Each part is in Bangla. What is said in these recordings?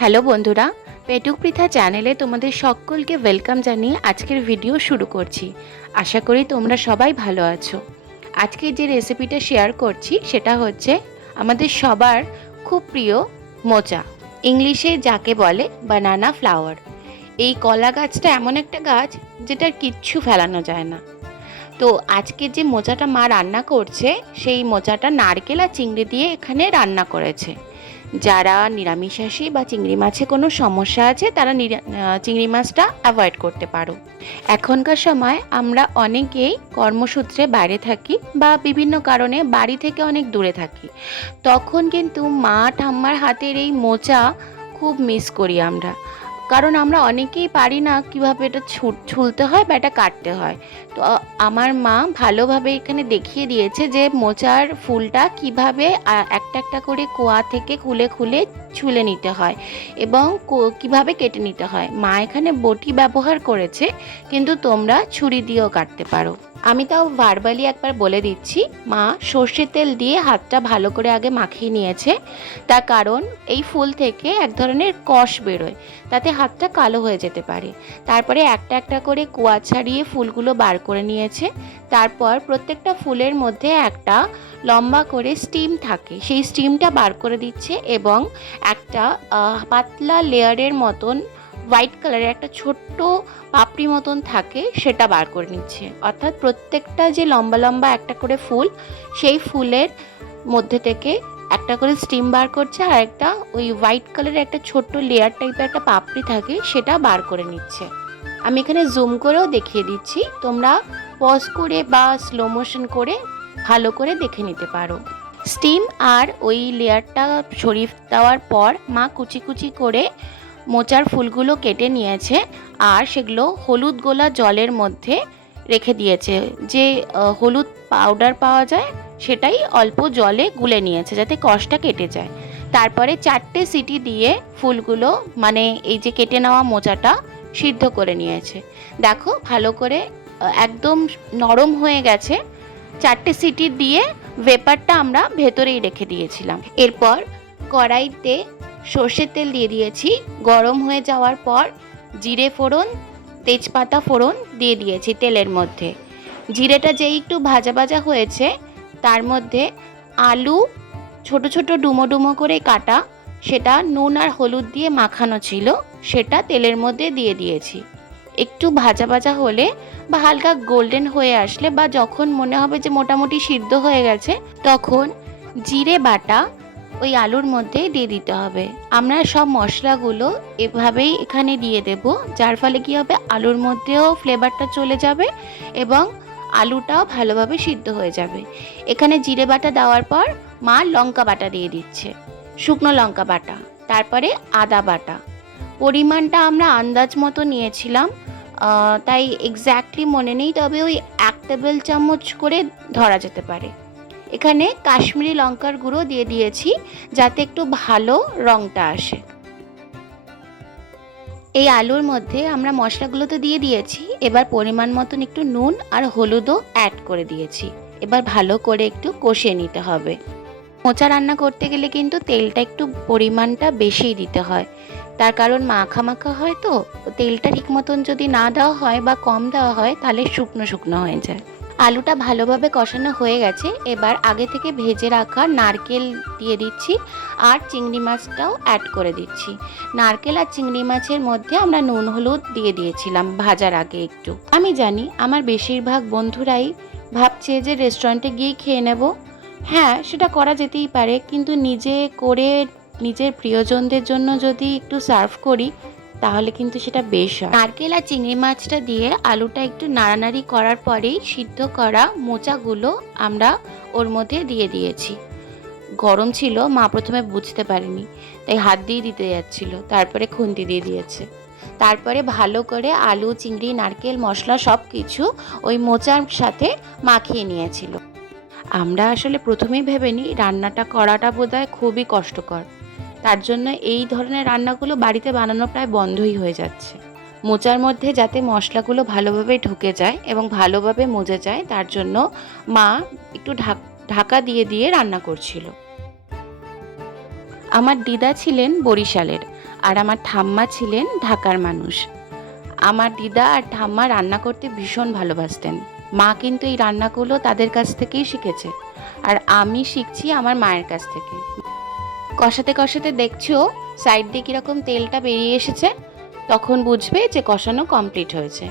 হ্যালো বন্ধুরা, পেটুক পৃথা চ্যানেলে তোমাদের সকলকে ওয়েলকাম জানিয়ে আজকের ভিডিও শুরু করছি। আশা করি তোমরা সবাই ভালো আছো। আজকে যে রেসিপিটা শেয়ার করছি সেটা হচ্ছে আমাদের সবার খুব প্রিয় মোচা, ইংলিশে যাকে বলে বানানা ফ্লাওয়ার। এই কলা গাছটা এমন একটা গাছ যেটার কিচ্ছু ফেলানো যায় না। তো আজকে যে মোচাটা মা রান্না করছে সেই মোচাটা নারকেল আর চিংড়ি দিয়ে এখানে রান্না করেছে। যারা নিরামিষাশী বা চিংড়ি মাছে কোনো সমস্যা আছে তারা চিংড়ি মাছটা অ্যাভয়েড করতে পারো। এখনকার সময় আমরা অনেকেই কর্মসূত্রে বাইরে থাকি বা বিভিন্ন কারণে বাড়ি থেকে অনেক দূরে থাকি। তখন কিন্তু মা ঠাম্মার হাতের এই মোচা খুব মিস করি আমরা, কারণ আমরা অনেকেই পারি না কিভাবে এটা ছুলতে হয় বা এটা কাটতে হয়। তো আমার মা ভালোভাবে এখানে দেখিয়ে দিয়েছে যে মোচার ফুলটা কিভাবে একটা একটা করে কোয়া থেকে খুলে খুলে ছুলে নিতে হয় এবং কিভাবে কেটে নিতে হয়। মা এখানে বটি ব্যবহার করেছে, কিন্তু তোমরা ছুরি দিয়েও কাটতে পারো। আমি তাও ভার্বালি একবার বলে দিচ্ছি, মা সর্ষের তেল দিয়ে হাতটা ভালো করে আগে মাখিয়ে নিয়েছে। তার কারণ এই ফুল থেকে এক ধরনের কষ বেরোয়, তাতে হাতটা কালো হয়ে যেতে পারে। তারপরে একটা একটা করে কোয়া ছাড়িয়ে ফুলগুলো বার করে নিয়েছে। তারপর প্রত্যেকটা ফুলের মধ্যে একটা লম্বা করে স্টিম থাকে, সেই স্টিমটা বার করে দিচ্ছে এবং একটা পাতলা লেয়ারের মতন হোয়াইট কালারের একটা ছোট্ট পাপড়ি মতন থাকে সেটা বার করে নিচ্ছে। অর্থাৎ প্রত্যেকটা যে লম্বা লম্বা একটা করে ফুল, সেই ফুলের মধ্যে থেকে একটা করে স্টিম বার করছে আর একটা ওই হোয়াইট কালারের একটা ছোট্ট লেয়ার টাইপের একটা পাপড়ি থাকে সেটা বার করে নিচ্ছে। আমি এখানে জুম করেও দেখিয়ে দিচ্ছি, তোমরা পজ করে বা স্লো মোশন করে ভালো করে দেখে নিতে পারো। স্টিম আর ওই লেয়ারটা সরিয়ে দেওয়ার পর মা কুচি কুচি করে মোচার ফুলগুলো কেটে নিয়েছে আর সেগুলো হলুদ গোলা জলের মধ্যে রেখে দিয়েছে। যে হলুদ পাউডার পাওয়া যায় সেটাই অল্প জলে গুলে নিয়েছে যাতে কষটা কেটে যায়। তারপরে 4টে সিটি দিয়ে ফুলগুলো মানে এই যে কেটে নেওয়া মোচাটা সিদ্ধ করে নিয়েছে। দেখো ভালো করে একদম নরম হয়ে গেছে। 4টে সিটি দিয়ে ভেপারটা আমরা ভেতরেই রেখে দিয়েছিলাম। এরপর কড়াইতে সর্ষের তেল দিয়ে দিয়েছি। গরম হয়ে যাওয়ার পর জিরে ফোড়ন, তেজপাতা ফোড়ন দিয়ে দিয়েছি তেলের মধ্যে। জিরেটা যেই একটু ভাজা ভাজা হয়েছে তার মধ্যে আলু ছোট ছোট ডুমো ডুমো করে কাটা, সেটা নুন আর হলুদ দিয়ে মাখানো ছিল, সেটা তেলের মধ্যে দিয়ে দিয়েছি। একটু ভাজা ভাজা হলে বা হালকা গোল্ডেন হয়ে আসলে বা যখন মনে হবে যে মোটামুটি সিদ্ধ হয়ে গেছে, তখন জিরে বাটা ওই আলুর মধ্যে দিয়ে দিতে হবে। আমরা সব মশলাগুলো এভাবেই এখানে দিয়ে দেব, যার ফলে কি হবে আলুর মধ্যেও ফ্লেভারটা চলে যাবে এবং আলুটাও ভালোভাবে সিদ্ধ হয়ে যাবে। এখানে জিরে বাটা দেওয়ার পর মা লঙ্কা বাটা দিয়ে দিচ্ছে, শুকনো লঙ্কা বাটা, তারপরে আদা বাটা। পরিমাণটা আমরা আন্দাজ মতো নিয়েছিলাম, তাই এক্স্যাক্টলি মনে নেই, তবে ওই 1 টেবিল চামচ করে ধরা যেতে পারে। এখানে কাশ্মীরি লঙ্কার গুঁড়ো দিয়ে দিয়েছি যাতে একটু ভালো রঙটা আসে। এই আলুর মধ্যে আমরা মশলাগুলো তো দিয়ে দিয়েছি, এবার পরিমাণ মতন একটু নুন আর হলুদও অ্যাড করে দিয়েছি। এবার ভালো করে একটু কষিয়ে নিতে হবে। মোচা রান্না করতে গেলে কিন্তু তেলটা একটু পরিমাণটা বেশিই দিতে হয়, তার কারণ মাখা মাখা হয়, তো তেলটা ঠিক মতন যদি না দেওয়া হয় বা কম দেওয়া হয় তাহলে শুকনো শুকনো হয়ে যায়। আলুটা ভালোভাবে কষানো হয়ে গেছে, এবার আগে থেকে ভেজে রাখা নারকেল দিয়ে দিচ্ছি আর চিংড়ি মাছটাও অ্যাড করে দিচ্ছি। নারকেল আর চিংড়ি মাছের মধ্যে আমরা নুন হলুদ দিয়ে দিয়েছিলাম ভাজার আগে একটু। আমি জানি আমার বেশিরভাগ বন্ধুরাই ভাবছে যে রেস্টুরেন্টে গিয়ে খেয়ে নেব। হ্যাঁ, সেটা করা যেতেই পারে, কিন্তু নিজে করে নিজের প্রিয়জনদের জন্য যদি একটু সার্ভ করি তাহলে কিন্তু সেটা বেশ হয়। নারকেল আর চিংড়ি মাছটা দিয়ে আলুটা একটু নাড়ানাড়ি করার পরেই সিদ্ধ করা মোচাগুলো আমরা ওর মধ্যে দিয়ে দিয়েছি। গরম ছিল, মা প্রথমে বুঝতে পারেনি, তাই হাত দিয়ে দিতে যাচ্ছিল, তারপরে খুন্তি দিয়ে দিয়েছে। তারপরে ভালো করে আলু চিংড়ি নারকেল মশলা সব কিছু ওই মোচার সাথে মাখিয়ে নিয়েছিল। আমরা আসলে প্রথমেই ভেবে নিই রান্নাটা করাটা বোধহয় খুবই কষ্টকর, তার জন্য এই ধরনের রান্নাগুলো বাড়িতে বানানো প্রায় বন্ধই হয়ে যাচ্ছে। মোচার মধ্যে যাতে মশলাগুলো ভালোভাবে ঢুকে যায় এবং ভালোভাবে মজে যায়, তার জন্য মা একটু ঢাকা দিয়ে দিয়ে রান্না করছিল। আমার দিদা ছিলেন বরিশালের, আর আমার ঠাম্মা ছিলেন ঢাকার মানুষ। আমার দিদা আর ঠাম্মা রান্না করতে ভীষণ ভালোবাসতেন। মা কিন্তু এই রান্নাগুলো তাদের কাছ থেকেই শিখেছে, আর আমি শিখছি আমার মায়ের কাছ থেকে। কষাতে কষাতে দেখছো সাইড দিয়ে কীরকম তেলটা বেরিয়ে এসেছে, তখন বুঝবে যে কষানো কমপ্লিট হয়েছে।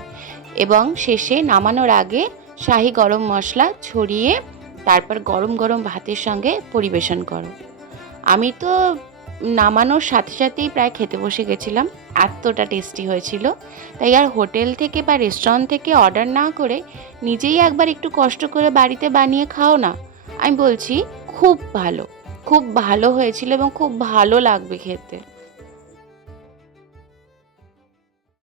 এবং শেষে নামানোর আগে শাহি গরম মশলা ছড়িয়ে তারপর গরম গরম ভাতের সঙ্গে পরিবেশন করো। আমি তো নামানোর সাথে সাথেই প্রায় খেতে বসে গেছিলাম, এতটা টেস্টি হয়েছিল। তাই আর হোটেল থেকে বা রেস্টুরেন্ট থেকে অর্ডার না করে নিজেই একবার একটু কষ্ট করে বাড়িতে বানিয়ে খাও না। আমি বলছি খুব ভালো, খুব ভালো হয়েছিল এবং খুব ভালো লাগবে খেতে।